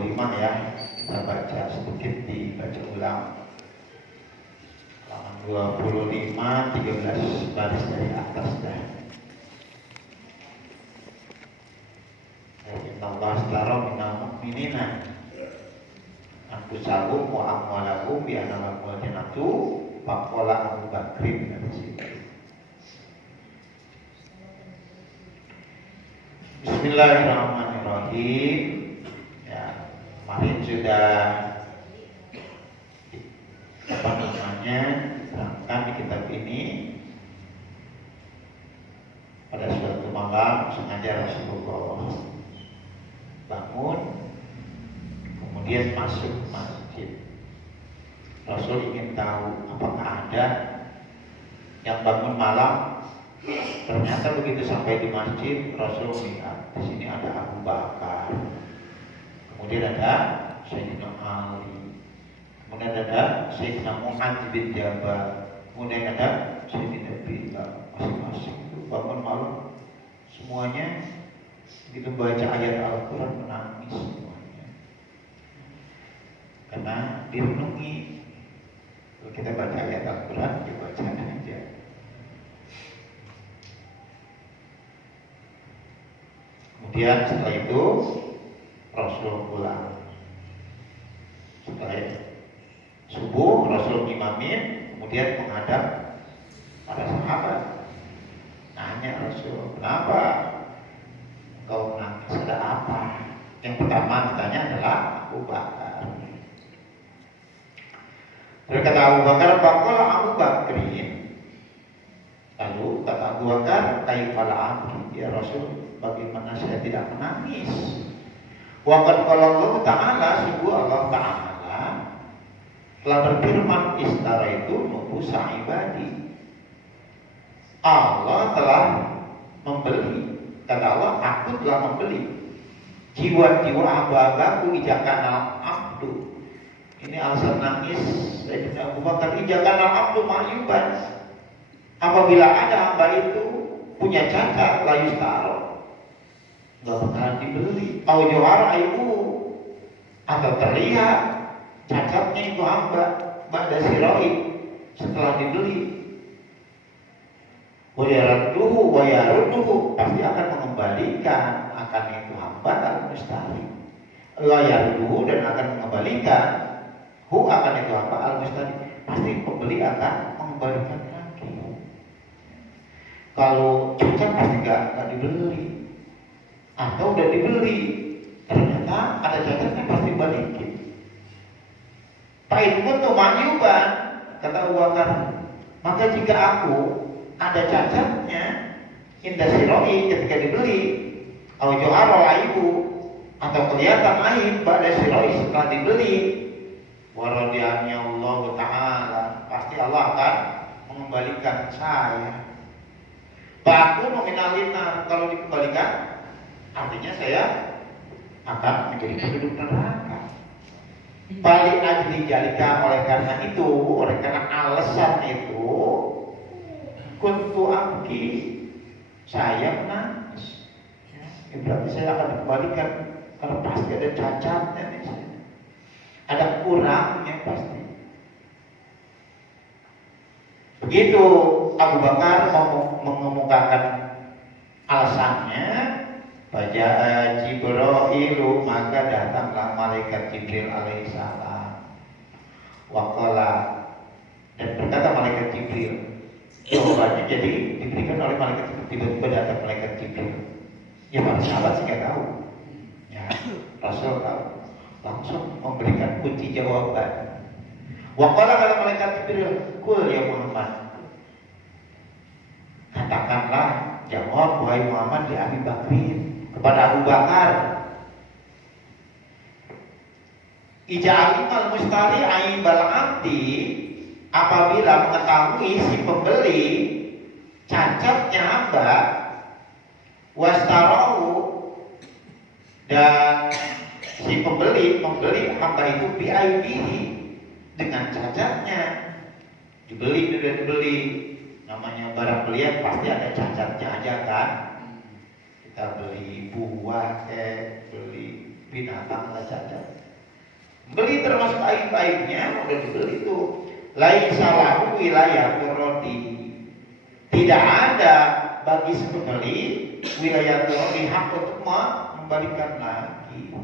25 ya. Kita baca sedikit, dibaca ulang. Halaman 25, 13 baris dari atas dah. Inna Allah astara minal mu'minina anfusahum wa amwalahum bi anna lahumul jannatu faqala Abu Bakrin dari situ. Bismillahirrahmanirrahim. Ya, kemarin sudah diterangkan di kitab ini. Pada suatu malam sengaja Rasulullah bangun, kemudian masuk masjid. Rasul ingin tahu apakah ada yang bangun malam. Ternyata begitu sampai di masjid, Rasul melihat di sini ada Abu Bakar, kemudian ada Sayyidina Ali, kemudian ada Sayyidina Mu'adz bin Jabal, kemudian ada Sayyidina Bilal. Masing-masing itu bangun malam, semuanya begitu baca ayat Al-Quran menangis semuanya, karena direnungi. Kalau kita baca ayat Al-Quran, dibaca aja. Kemudian setelah itu Rasul pulang. Setelah subuh Rasul imamin, kemudian menghadap para sahabat. Nanya Rasul, kenapa kau menangis, ada apa? Yang pertama ditanya adalah Abu Bakar. Berkata Abu Bakar, "Faqala Abu Bakrin." Lalu kata Abu Bakar, "Kaifala amri ya Rasul, bagaimana saya tidak menangis? Wa qad qala Allah Ta'ala, sungguh Allah Ta'ala telah berfirman, istara itu nufusa ibadi." Allah telah membeli, kata Allah, aku telah membeli jiwa-jiwa hamba-hambaku ijakanal abdu. Ini alasan nangis Sayyidina Abu Bakar, ijakanal abdu ma'yuban. Apabila ada hamba itu punya cacat, layu staro, gak bakalan dibeli. Au johar aibu, atau terlihat cacatnya itu hamba ba'da siroi, setelah dibeli. Wayaruduhu, pasti akan mengembalikan akan itu hamba al-mustari. Wayaruduhu, dan akan mengembalikan akan itu hamba al-mustari. Pasti pembeli akan mengembalikan lagi. Kalau cacat pasti gak dibeli. Atau udah dibeli, ternyata ada cacatnya, pasti balikin. Fa'in kuntu ma'yuban, kata Abu Bakar, maka jika aku ada cacatnya, indah siroi, ketika dibeli, au joharo aibu, atau kelihatan aib pada siroi setelah dibeli, waradiannya Allah Ta'ala, pasti Allah akan mengembalikan saya. Baku nominalina, kalau dikembalikan, artinya saya akan menjadi penduduk neraka. Balik ajli jalika, oleh karena itu, oleh karena alasan itu, kuntu abki, saya menangis. Ya, berarti saya akan dikembalikan, karena pasti ada cacatnya nih, ada kurangnya pasti. Begitu Abu Bakar mengemukakan alasannya, baca Jibril, maka datanglah malaikat Jibril alaihissalam. Waqala, dan berkata malaikat Jibril, jawabannya jadi diberikan oleh malaikat Jibril. Tiba-tiba datang malaikat Jibril. Ya para sahabat sih nggak tahu. Ya, Rasul tahu. Langsung memberikan kunci jawaban. Waqala, kata malaikat Jibril, kul ya Muhammad, katakanlah, jawab wahai Muhammad, di Abi Bakrin, kepada Abu Bakar, ija'alimal mustari aibal abdi, apabila mengetahui si pembeli cacatnya hamba, wastarahu, dan si pembeli hamba itu biaibihi, dengan cacatnya, dibeli, namanya barang belian pasti ada cacatnya aja kan. Kita beli buah, beli binatang lah cacat. Beli termasuk aib-aibnya udah dibeli tuh. Laisa lahu wilayah rodi. Tidak ada bagi si pembeli wilayah rodi hak untuk membalikan lagi.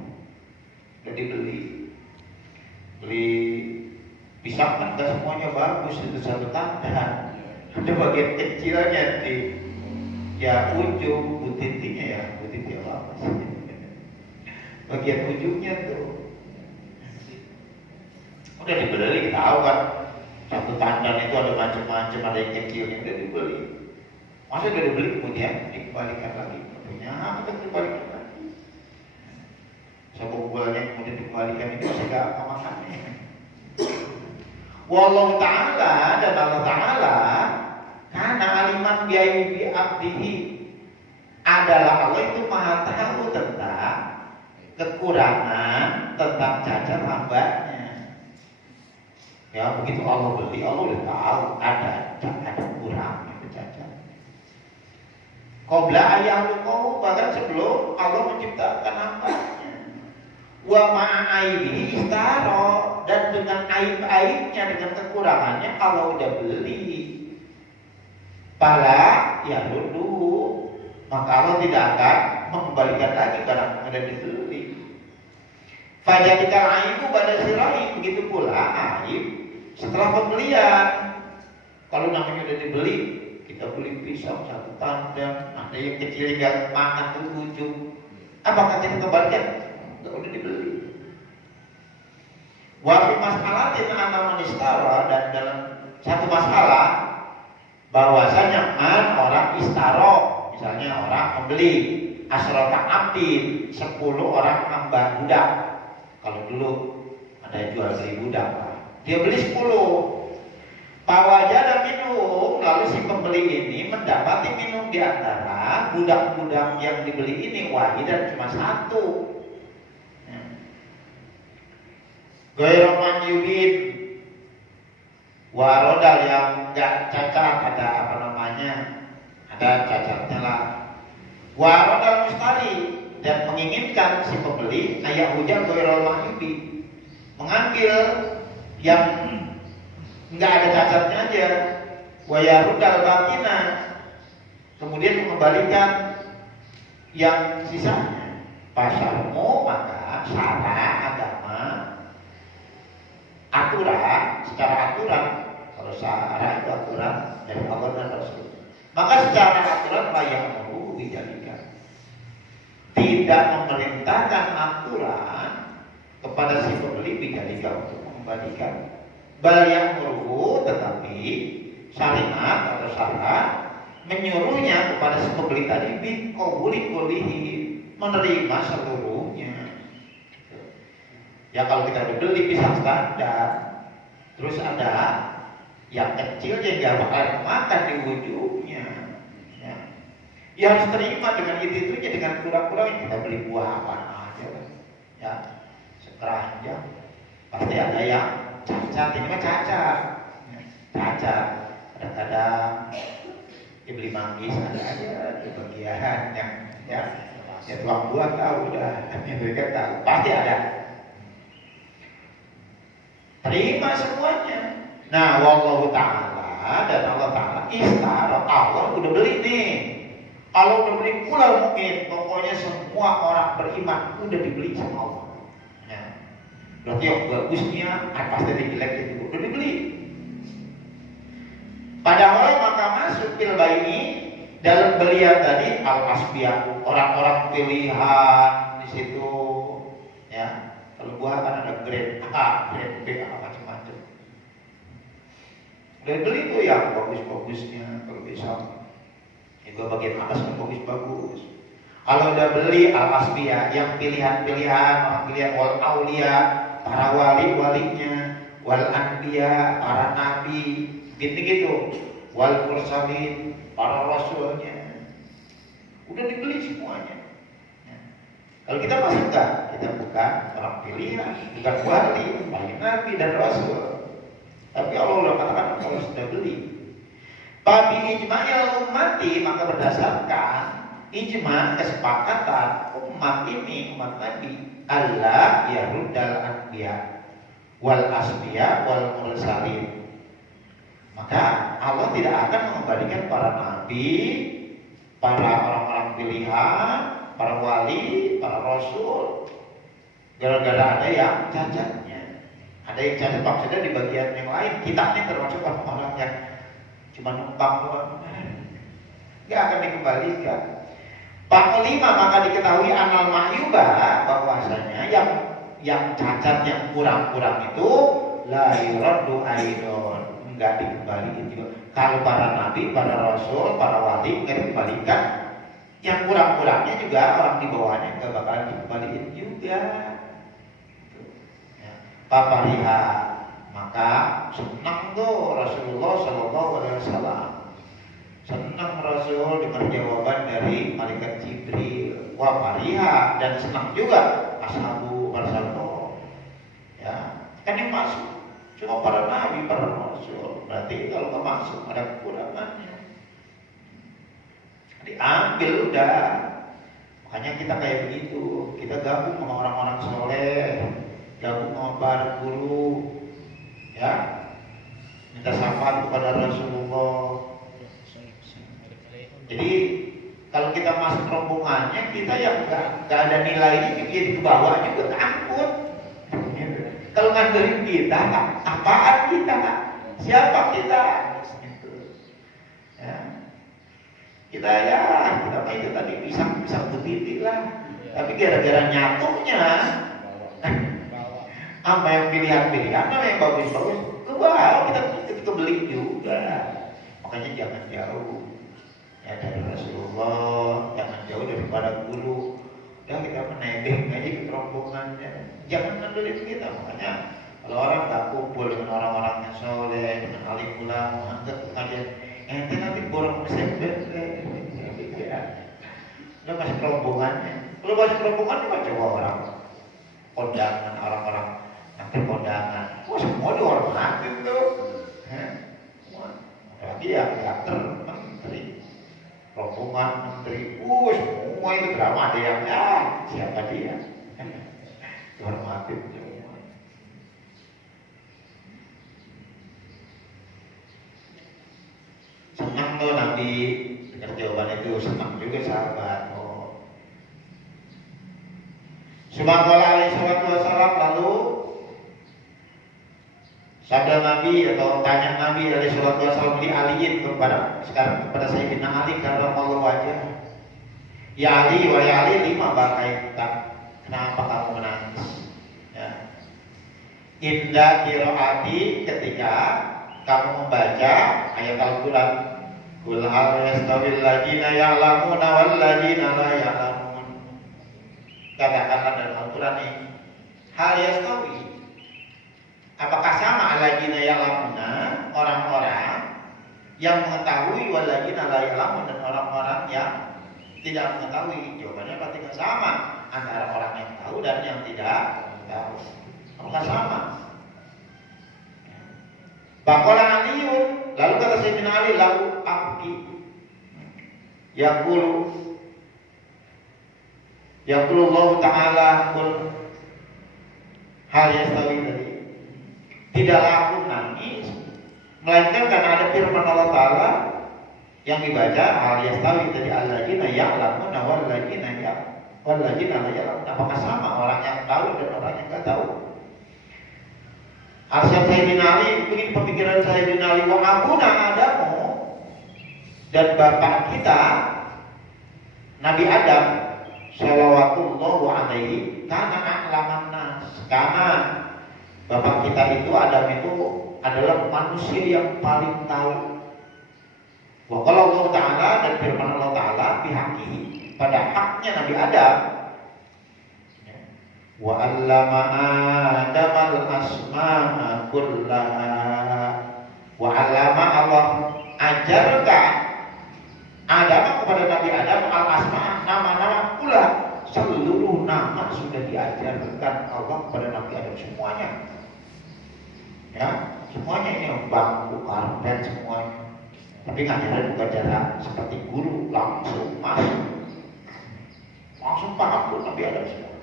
Udah dibeli. Beli pisang kan gak semuanya bagus, itu satu tanda. Ada bagian kecilnya di ya ujung butitiknya ya, butitik apa sih? Bagian ujungnya tuh. Udah dibeli, tahu kan? Satu tandan itu ada macam-macam, ada yang kecilnya udah dibeli. Masa udah dibeli kemudian dikembalikan lagi? Punya kita dikembalikan lagi. Sabuk bulannya kemudian dikembalikan itu masih gak makannya. Wallahu ta'ala dan Allah ta'ala karena aliman biayubi abdihi adalah Allah itu maha tahu tentang kekurangan, tentang cacat hambanya. Ya begitu Allah beli, Allah udah tahu ada kurangnya, cacat. Qabla ayyaluqahu, bahkan sebelum Allah menciptakan hambanya. Wa ma'aibi istaro, dan dengan aib-aibnya, dengan kekurangannya Allah udah beli. Pala ya dulu, maka Allah tidak akan mengembalikan lagi barang yang sudah dibeli. Fajadika aibu pada sirai, begitu pula aib setelah pembelian. Kalau namanya udah dibeli, kita beli pisau satu tandang, ada yang kecil yang makan tuh ujung. Apakah kita kembalikan? Udah dibeli. Wafi mas'alatin ana manistara, dan dalam satu masalah bahwasanya orang istaro, misalnya orang membeli asrota abdi 10 orang hamba budak. Kalau dulu ada jual beli budak, dia beli 10. Pawajada minum, lalu si pembeli ini mendapati minum di antara budak-budak yang dibeli ini wahidan cuma satu. Goiroman yubin, warodal yang enggak cacat, ada apa namanya, ada cacatnya lah. Warodal mustari, dan menginginkan si pembeli ayah hujan goiroman yubin, mengambil yang enggak ada cacatnya aja. Wayarudal batina, kemudian mengembalikan yang sisanya. Pasarmu maka syara agama, aturan, secara aturan, kalau syara itu aturan dari Allah dan Rasul, maka secara aturan layak mau dijadikan. Tidak memerintahkan aturan kepada si pembeli dijadikan untuk mengembalikan. Baliang meruhu, tetapi syariat atau syarat menyuruhnya kepada si pembeli tadi bikobuli kulihi, menerima seluruhnya. Ya kalau kita beli pisang standar, terus ada yang kecil yang nggak bakal makan di ujungnya, ya harus terima dengan itu ya, dengan kurang-kurang kita beli buah apa aja, ya sekeranjang pasti ada yang cacat, ini mah cacat, kadang-kadang dibeli manggis ada aja di bagian yang ya tuang buah tahu udah, mereka tahu pasti ada. Terima semuanya. Nah, wallahu ta'ala, dan Allah ta'ala istara, Allah udah beli nih. Allah udah beli pula mungkin. Pokoknya semua orang beriman udah dibeli sama Allah. Nah, berarti yang bagusnya pasti jelek itu udah dibeli. Padahal maka masuk fil baini, dalam belian tadi al-asbiyah, orang-orang pilihan di situ, ya. Kalau buah kan ada grade A, grade B, macam-macam. Dan beli itu yang bagus-bagusnya, kalau bisa. Itu bagian atas yang bagus-bagus. Kalau udah beli al-asbiyah, yang pilihan-pilihan, orang pilihan wal aulia, para wali-walinya, wal anbiya, para nabi, gitu-gitu, wal mursalin, para rasulnya, udah dibeli semuanya. Kalau kita masih enggak, kita bukan orang pilihan, bukan wali, bukan nabi dan rasul. Tapi Allah udah katakan kalau sudah beli. Babi ijma'il ummati, maka berdasarkan ijma' kesepakatan umat ini, umat Nabi, alla yaruddal anbiya wal asbiya wal mursalin. Maka Allah tidak akan mengembalikan para nabi, para orang-orang pilihan, para wali, para rasul gara-gara ada yang cacatnya. Ada yang cacat maksudnya di bagian yang lain. Kita ini termasuk orang-orang yang cuma numpang doang, nggak akan dikembalikan. Bab 5, maka diketahui anal mahyuba, bahwasanya yang cacat, yang kurang-kurang itu la yuraddu aidon, enggak dikembalikan juga. Kalau para nabi, para rasul, para wali enggak dikembalikan, yang kurang-kurangnya juga orang di bawahnya enggak bakalan dikembalikan juga. Ya. Papariha, maka senang tuh Rasulullah Shallallahu Alaihi Wasallam. Senang Rasul dengan jawaban dari malaikat Jibril. Wah fariha, dan senang juga ashabu warsalto. Ya, kan yang masuk cuma para nabi, para rasul. Berarti kalau nggak masuk ada kekurangannya. Diambil udah. Makanya kita kayak begitu. Kita gabung sama orang-orang soleh, gabung sama para guru, ya. Minta syafaat kepada Rasulullah. Jadi kalau kita masuk rombongannya, kita yang nggak ada nilainya, kita ke bawah juga takut. Kalau ngandelin kita, apaan kita? Siapa kita? Ya. Kita mah itu tadi pisang butitik lah. Tapi gara-gara nyatunya, apa yang pilihan-pilihan, apa yang bagus-bagus, ke bawah kita kebeli juga. Makanya jangan jauh. Ya dari Rasulullah, jangan jauh daripada guru. Dan kita menebeng aja ke rombongannya. Jangan ngandelin kita. Makanya kalau orang tak kumpul dengan orang-orang yang soleh, dengan alim ulama, anggap pengajian, ente nanti borong mesebet. Ya. Udah masuk rombongannya. Kalau masuk rombongannya macam orang kondangan, orang-orang nanti kondangan. Wah semua dihormatin tuh. Lagi ya teater, menteri, rombongan menteri, semua itu drama ada yang siapa dia, dihormatin semua. Senang tuh Nabi dengar jawaban itu, senang juga sahabat. Subhanallah alaihi wasallam. Lalu sabda Nabi atau tanya Nabi alaihi wasallam dialiin kepada Sayyidina Ali karramallahu wajhah. Ya Ali, wahai Ali, 5 bangkai kita. Kenapa kamu menangis? Ya. Indah qiraati, ketika kamu membaca ayat Al-Quran. Qul hal yastawil ladzina ya'lamuna wal ladzina la ya'lamun. Katakanlah dalam Al-Quran ini, hal yastawi, apakah sama alladzina ya'lamuna, orang-orang yang mengetahui, wal ladzina la ya'lamun, dan orang-orang yang tidak mengetahui? Jawabannya pasti tidak sama antara orang yang tahu dan yang tidak tahu. Apakah sama? Baqala Aliun, lalu kata Sayyidina Ali, lahu abdi yaqulu Allah Ta'ala, kul hal yastawi tadi, tidaklah aku nangis melainkan karena ada firman Allah Ta'ala yang dibaca hal yastawi tadi, alladzina ya'lamuna wal ladzina la ya'lamun. Apakah sama orang yang tahu dan orang yang enggak tahu? Asyad Sayyidina Ali, begini pemikiran Sayyidina Ali, wa abuna Adamu, dan bapak kita Nabi Adam shallallahu alaihi karena a'laman nas, karena bapak kita itu Adam itu adalah manusia yang paling tahu. Wa qala Allah Ta'ala, dan firman Allah Ta'ala bihaqihi, pada haknya Nabi Adam, wa 'allama Adam al-asma'a kullaha, wa 'allama, Allah ajarkan Adam kepada Nabi Adam al-asma'a, nama-nama pula, seluruh nama sudah diajarkan Allah kepada Nabi Adam semuanya. Ya, semuanya ini bangku, karpet, semuanya. Tapi ngajarin bukan cara seperti guru langsung masuk, langsung paham pun Nabi Adam semua.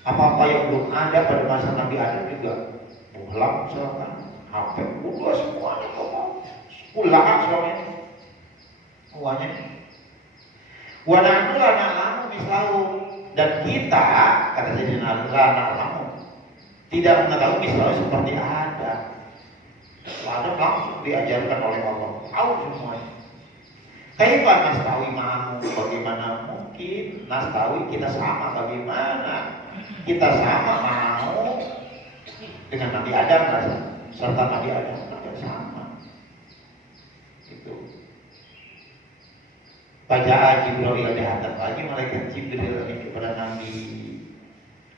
Apa-apa yang belum ada pada masa Nabi Adam juga pulang misalkan, HP udah semuanya ngomong, pulang soalnya semuanya. Wananu lana lamu mislahu, dan kita kata Sayyidina lana lamu tidak mengetahui mislahu seperti Adam. Adam langsung diajarkan oleh Allah, tahu semuanya. Kaifa nastawi ma'amu, bagaimana mungkin nastawi kita sama, bagaimana kita sama mau dengan Nabi Adam serta Nabi Adam tidak sama. Itu. Baca Jibril datang lagi malaikat Jibril ini kepada Nabi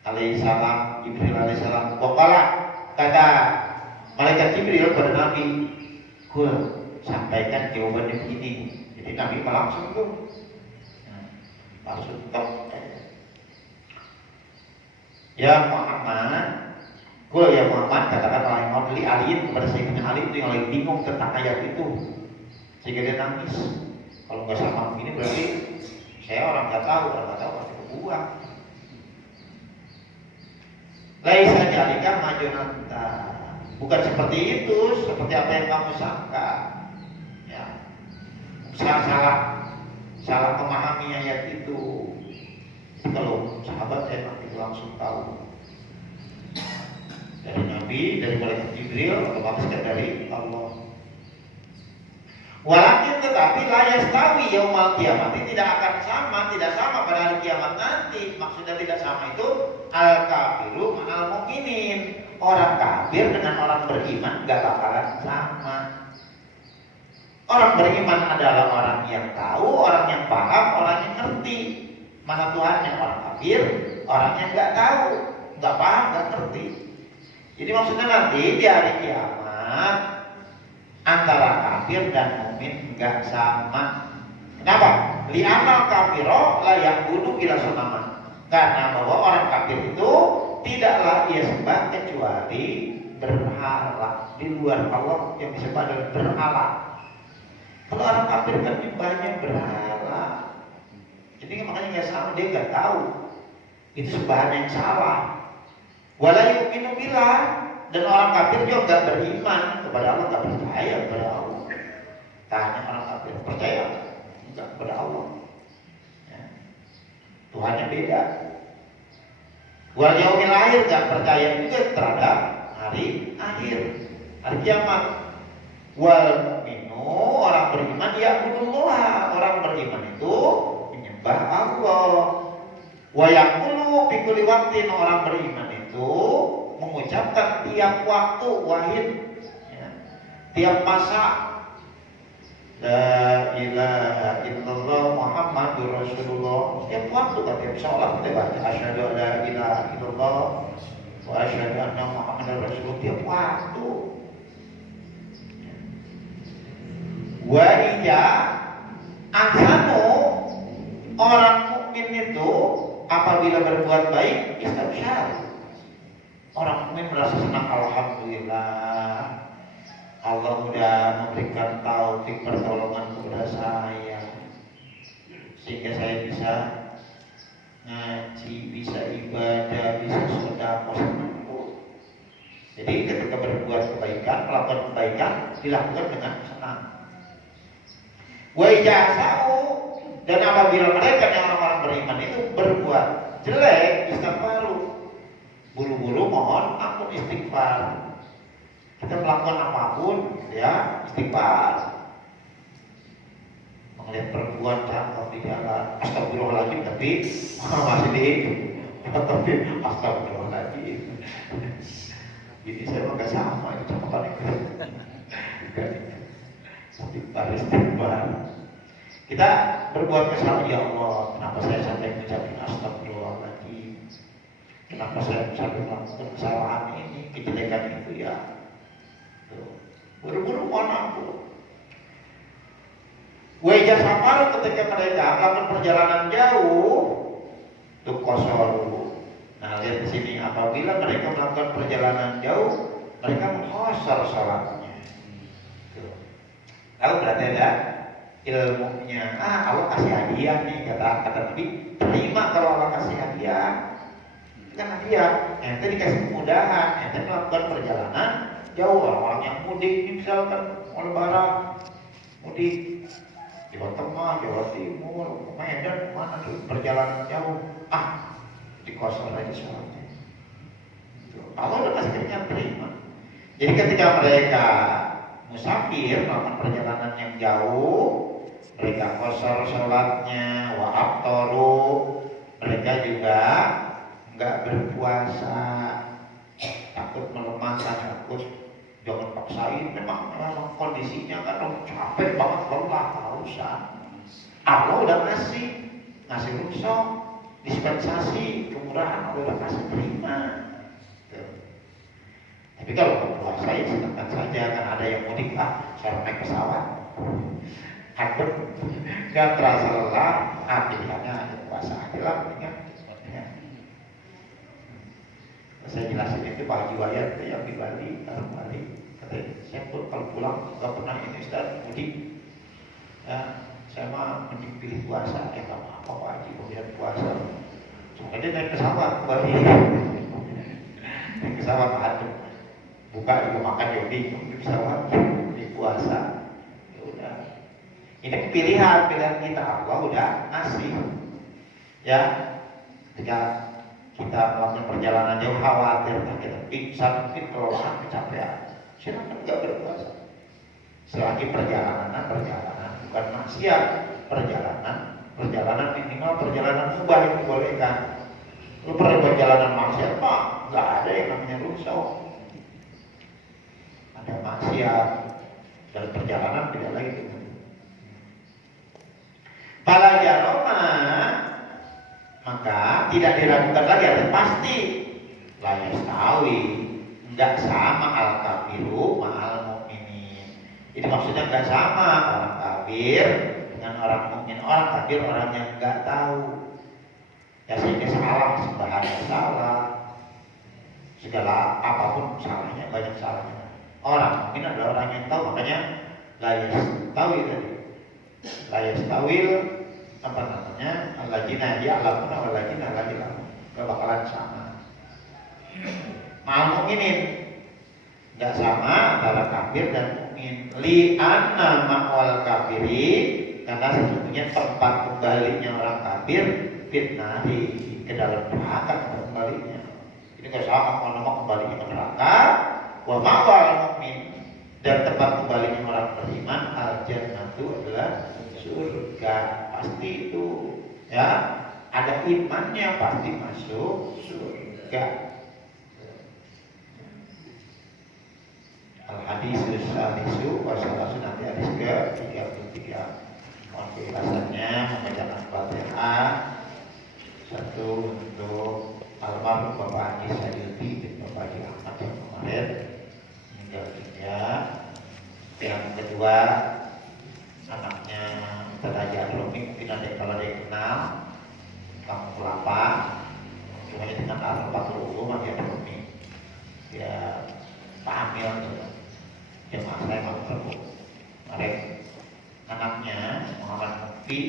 alaihissalam. Jibril alaihissalam waqala, kata malaikat Jibril kepada Nabi, "Kul, sampaikan jawabannya begini." Jadi Nabi langsung tuh langsung top. Ya Muhammad, ya Muhammad, katakan oleh Muhammad li aliin kepada Sayyidina Ali itu yang lagi bingung tentang ayat itu, sehingga dia nangis. Kalau nggak sama begini berarti saya orang nggak tahu pasti kebuang. Laisa jalika majonanta, bukan seperti itu, seperti apa yang kamu sangka. Ya, salah memahami ayat itu. Kalau sahabat saya nanti langsung tahu dari Nabi, dari malaikat Jibril, atau dari Allah. Walakin tetapi la yastawi yaumal kiamat, tidak akan sama, tidak sama pada hari kiamat nanti. Maksudnya tidak sama itu al kafiru ma'al mukminin. Orang kafir dengan orang beriman gak bakalan sama. Orang beriman adalah orang yang tahu, orang yang paham, orang yang ngerti mana Tuhannya. Orang kafir, orang yang nggak tahu, nggak paham, nggak ngerti. Jadi maksudnya nanti di hari kiamat antara kafir dan mukmin nggak sama. Kenapa? Li'anal kafiro la ya'budu ila sunaman. Karena bahwa orang kafir itu tidaklah ia sembah kecuali berhala. Di luar Allah yang disembah adalah berhala. Kalau orang kafir kan nyembahnya berhala. Jadi makanya nggak sama, dia nggak tahu itu sembahan yang salah. Wala yu'minu billah, dan orang kafir juga nggak beriman kepada Allah, nggak percaya kepada Allah. Tanya orang kafir percaya nggak kepada Allah? Ya. Tuhannya beda. Wal yaumil akhir, nggak percaya juga terhadap hari akhir, hari kiamat. Wal mu'minu, orang beriman ya budullah, orang beriman itu menyembah Allah. Wa yaqulu fi kulli waqtin, orang beriman itu mengucapkan tiap waktu wahid, ya, tiap masa, la ilaha illallah Muhammadur Rasulullah. Tiap waktu kan, tiap sholat kita baca asyhadu an la ilaha illallah wa asyhadu anna Muhammadar Rasulullah tiap waktu. Wa ija ahsanu, orang mukmin itu apabila berbuat baik istabsyar. Orang mukmin merasa senang, alhamdulillah Allah sudah memberikan taufik pertolongan kepada saya sehingga saya bisa ngaji, bisa ibadah, bisa sedekah. Jadi ketika berbuat kebaikan, melakukan kebaikan dilakukan dengan senang. Wa ijazau, dan apabila mereka yang orang-orang beriman itu berbuat jelek, istighfaru, buru-buru mohon ampun, istighfar. Kita melakukan apapun, ya istighfar. Melihat perempuan cakep di jalan, astagfirullahaladzim, tapi masih di tapi astagfirullahaladzim. Jadi saya mah gak sama itu cakepan itu. Istighfar. Kita berbuat kesalahan, ya Allah, kenapa saya sampai mengucapkan astagfirullahaladzim? Kenapa saya sampai melakukan kesalahan ini, kejelekan itu, ya? Buru-buru mohon ampun. Wajah safar, ketika mereka melakukan perjalanan jauh, itu kosor. Nah, lihat di sini, apabila mereka melakukan perjalanan jauh, mereka mengkosor salatnya. Lalu berarti ada ilmunya. Allah kasih hadiah nih, kata Nabi, terima kalau Allah kasih hadiah. Karena dia ente dikasih kemudahan, ente melakukan perjalanan jauh. Orang yang mudik misalkan mau lebaran mudik Jawa Tengah, Jawa Timur, Medan, mana tuh perjalanan jauh, di kosong aja sholatnya. Allah udah kasih keringan terima. Jadi ketika mereka musafir melakukan perjalanan yang jauh, mereka kosor sholatnya, wa aftaru, mereka juga nggak berpuasa, takut melemahkan, takut jangan paksain. Memang kondisinya kan capek banget, lelah, nggak usah. Allah udah ngasih rukhsah, dispensasi, kemurahan, Allah udah kasih terima. Tapi kalau berpuasa ya silakan saja, kan ada yang mudik, saya naik pesawat, aduh, nggak terasa lelah, pilihannya ada puasa aja lah, sepertinya. Saya jelasin itu Pak Haji Wayan yang di Bali, katanya saya kalau pulang nggak pernah ini Ustaz mudik, ya saya mah mending pilih puasa, nggak apa-apa Pak Haji, kemudian puasa, soalnya naik pesawat Bali, naik pesawat aduh. Buka juga makan yogi di pesawat, di puasa, ya udah. Ini pilihan kita, Allah udah ngasih. Ya, ketika kita melakukan perjalanan jauh khawatir, kita pingsan, mungkin kelelahan, kecapean, silakan nggak berpuasa. Selagi perjalanan bukan maksiat, perjalanan minimal perjalanan mubah yang dibolehkan. Lu perjalanan maksiat Pak, nggak ada yang namanya rukhsah. Ada maksiat dan perjalanan tidak lagi itu. Fala jaroma, maka tidak diragukan lagi, ada pasti la yastawi, enggak sama al kafiru ma'al mukminin. Itu maksudnya enggak sama orang kafir dengan orang mukmin. Orang kafir orang yang enggak tahu. Ya sehingga salah, sembahannya salah, segala apapun salahnya, banyak salahnya. Orang mungkin ada orang yang tahu, makanya layas tawil apa namanya alladzina ya'lamuna wal ladzina la ya'lamun, gak bakalan sama. Ma'al mukminin enggak sama antara kafir dan mukmin. Li anna ma'wal kafiri, karena sesungguhnya tempat kembalinya orang kafir fitnahi, ke dalam neraka kembalinya. Ini enggak sama kalau mau kembalinya ke neraka. Wa ma'wal mukmin, dan tempat kembalinya orang beriman al-jannatu adalah surga. Pasti itu ya, ada imannya pasti masuk surga. Al-hadisus salisu wasalasu, nanti hadis ke 33. Mohon keikhlasannya membacakan Fatihah satu untuk almarhum Bapak Haji Sayuti dan Bapak Haji Ahmad yang kemarin meninggal dunia. Yang kedua anaknya Ustaz Romi, mungkin ada kalau ada yang kenal Kampung Kelapa, cuma dengan Al-Fatul Ulum Haji Romi, ya Pak Amil jemaah saya Pak kemarin anaknya Muhammad Mufti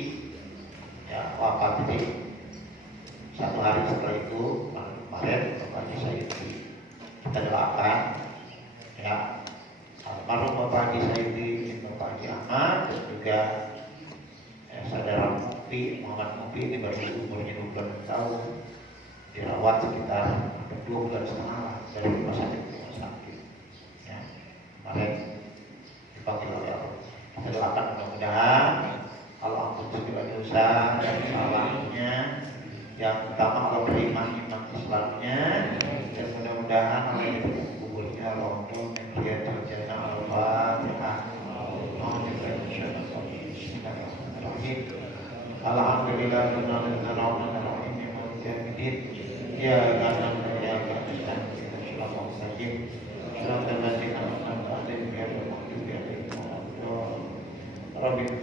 ya wafat. Jadi satu hari setelah itu kemarin Bapak Haji Sayuti, kita doakan ya almarhum Bapak Haji Sayuti, Bapak Haji Ahmad, terus juga saudara Mufti Muhammad Mufti ini baru umurnya 26 tahun, dirawat sekitar 2 bulan setengah dari rumah sakit ke rumah sakit. Ya, kemarin dipanggil oleh Allah. Kita doakan mudah-mudahan Allah ampun segala dosa dan salahnya. Yang utama Allah beriman iman Islamnya, dan mudah-mudahan Allah yang kuburnya rontok dia terjana al-Fatihah. Alhamdulillah ya Rabbil